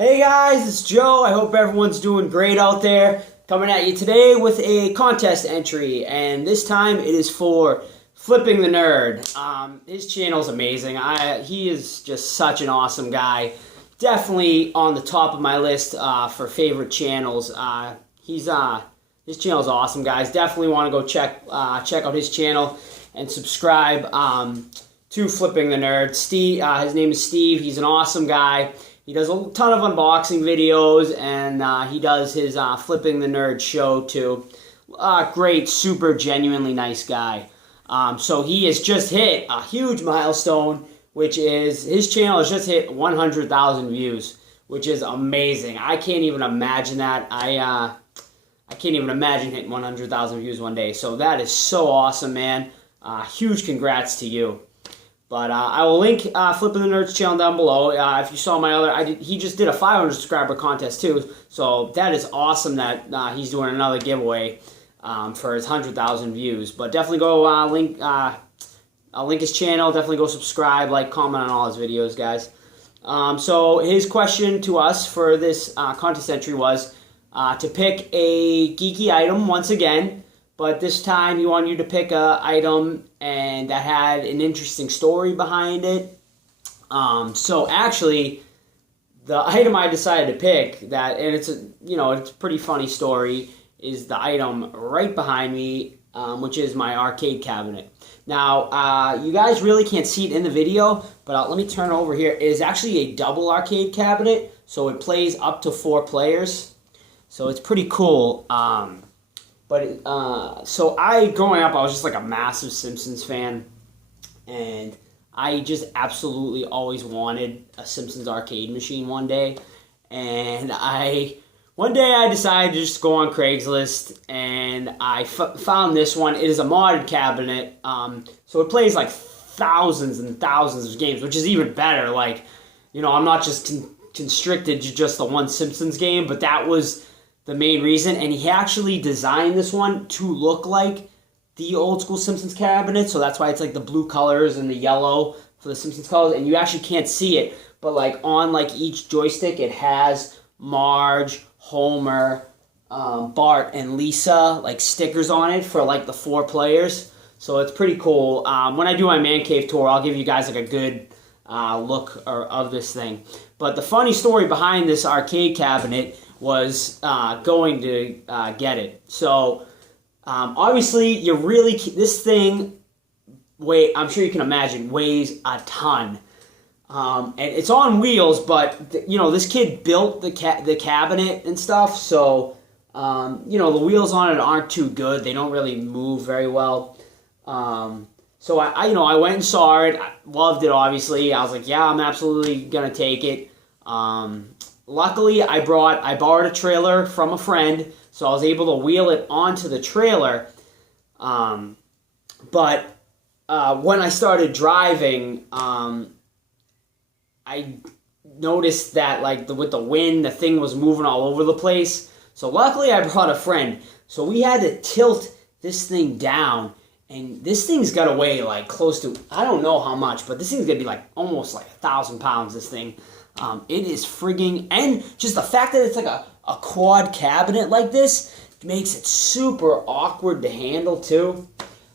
Hey guys, it's Joe. I hope everyone's doing great out there. Coming at you today with a contest entry, and this time it is for Flipping the Nerd. His channel's amazing. He is just such an awesome guy. Definitely on the top of my list for favorite channels. His channel's awesome, guys. Definitely want to go check out his channel and subscribe to Flipping the Nerd. Steve, his name is Steve. He's an awesome guy. He does a ton of unboxing videos, and he does his Flipping the Nerd show too. Great, super genuinely nice guy. So he has just hit a huge milestone, which is his channel has just hit 100,000 views, which is amazing. I can't even imagine that. I can't even imagine hitting 100,000 views one day. So that is so awesome, man. Huge congrats to you. But I will link Flipping the Nerd's channel down below. If you saw my other, he just did a 500 subscriber contest too. So that is awesome that he's doing another giveaway for his 100,000 views. But definitely go I'll link his channel. Definitely go subscribe, like, comment on all his videos, guys. So his question to us for this contest entry was to pick a geeky item once again. But this time he wanted you to pick a item and that had an interesting story behind it. So actually, the item I decided to pick and it's a pretty funny story, is the item right behind me, which is my arcade cabinet. Now, you guys really can't see it in the video, but let me turn it over here. It is actually a double arcade cabinet, so it plays up to 4 players. So it's pretty cool. So growing up, I was just like a massive Simpsons fan, and I just absolutely always wanted a Simpsons arcade machine one day. And one day I decided to just go on Craigslist, and I found this one. It is a modded cabinet, so it plays like thousands and thousands of games, which is even better. Like, I'm not just constricted to just the one Simpsons game, but that was the main reason. And he actually designed this one to look like the old school Simpsons cabinet, so that's why it's like the blue colors and the yellow for the Simpsons colors, and you actually can't see it, but like on like each joystick it has Marge, Homer, Bart, and Lisa like stickers on it for like the 4 players. So it's pretty cool. When I do my man cave tour, I'll give you guys like a good look of this thing. But the funny story behind this arcade cabinet was going to get it. So obviously this thing I'm sure you can imagine, weighs a ton. And it's on wheels, but this kid built the cabinet and stuff, so the wheels on it aren't too good. They don't really move very well. So I went and saw it. I loved it, obviously. I was like, yeah, I'm absolutely gonna take it. Luckily, I borrowed a trailer from a friend, so I was able to wheel it onto the trailer. But when I started driving, I noticed that with the wind, the thing was moving all over the place. So luckily, I brought a friend. So we had to tilt this thing down, and this thing's got to weigh like close to, I don't know how much, but this thing's gonna be like almost like 1,000 pounds. This thing. It is frigging, and just the fact that it's like a quad cabinet like this makes it super awkward to handle too.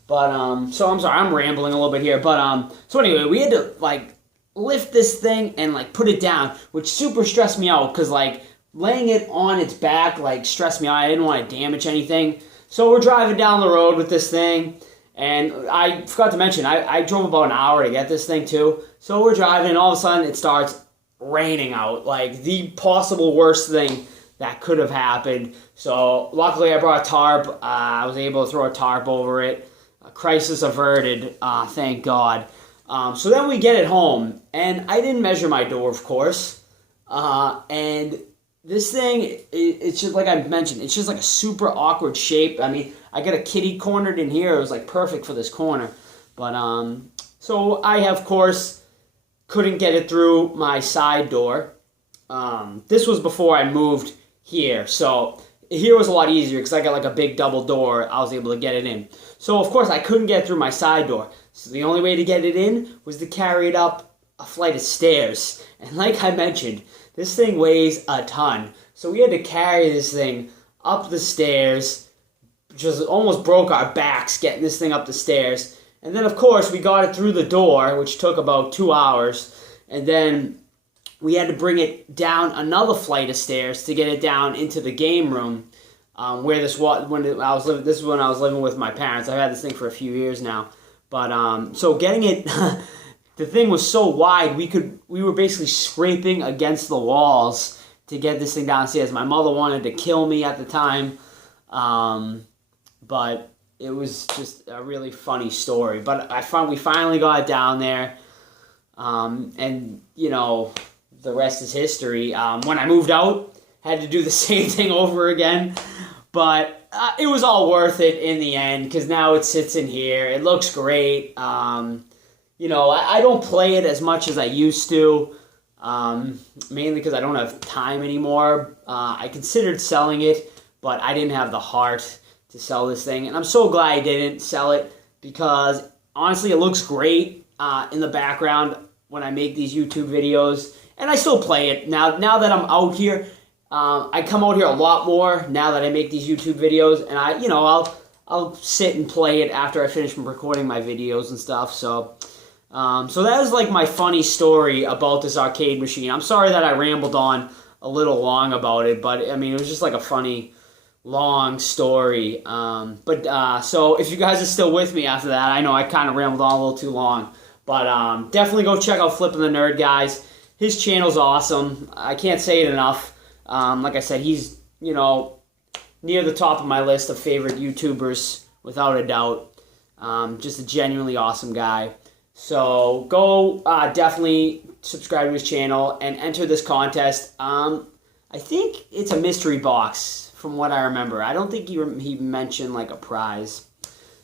But so I'm sorry, I'm rambling a little bit here. But so anyway, we had to like lift this thing and like put it down, which super stressed me out because like laying it on its back like stressed me out. I didn't want to damage anything. So we're driving down the road with this thing, and I forgot to mention I drove about an hour to get this thing too. So we're driving, and all of a sudden it starts raining out, like the possible worst thing that could have happened. So luckily I brought a tarp. I was able to throw a tarp over it. Crisis averted, thank God. So then we get it home, and I didn't measure my door, of course. And this thing, it's just like I mentioned, it's just like a super awkward shape. I mean, I got a kitty cornered in here. It was like perfect for this corner. But so I, of course, couldn't get it through my side door. This was before I moved here, so here was a lot easier because I got like a big double door. I was able to get it in. So of course I couldn't get it through my side door. So the only way to get it in was to carry it up a flight of stairs. And like I mentioned, this thing weighs a ton. So we had to carry this thing up the stairs, just almost broke our backs getting this thing up the stairs. And then, of course, we got it through the door, which took about 2 hours. And then we had to bring it down another flight of stairs to get it down into the game room, where this was This is when I was living with my parents. I've had this thing for a few years now. But so getting it, the thing was so wide we were basically scraping against the walls to get this thing downstairs. My mother wanted to kill me at the time, but it was just a really funny story. But we finally got it down there, and you know, the rest is history. When I moved out, had to do the same thing over again, but it was all worth it in the end because now it sits in here. It looks great. You know, I don't play it as much as I used to, mainly because I don't have time anymore. I considered selling it, but I didn't have the heart to sell this thing, and I'm so glad I didn't sell it because honestly, it looks great in the background when I make these YouTube videos, and I still play it now. Now that I'm out here, I come out here a lot more now that I make these YouTube videos, and I'll sit and play it after I finish recording my videos and stuff. So that is like my funny story about this arcade machine. I'm sorry that I rambled on a little long about it, but I mean, it was just like a funny, long story. So if you guys are still with me after that, I know I kind of rambled on a little too long, but definitely go check out Flipping the Nerd, guys. His channel's awesome. I can't say it enough. Like I said, he's, you know, near the top of my list of favorite YouTubers, without a doubt. Just a genuinely awesome guy. So go definitely subscribe to his channel and enter this contest. I think it's a mystery box from what I remember. I don't think he mentioned like a prize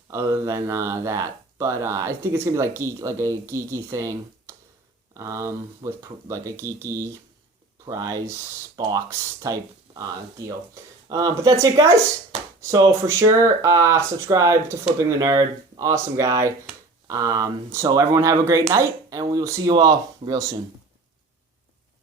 other than that. But I think it's gonna be like a geeky thing with like a geeky prize box type deal. But that's it, guys. So for sure, subscribe to Flipping the Nerd. Awesome guy. So everyone have a great night, and we will see you all real soon.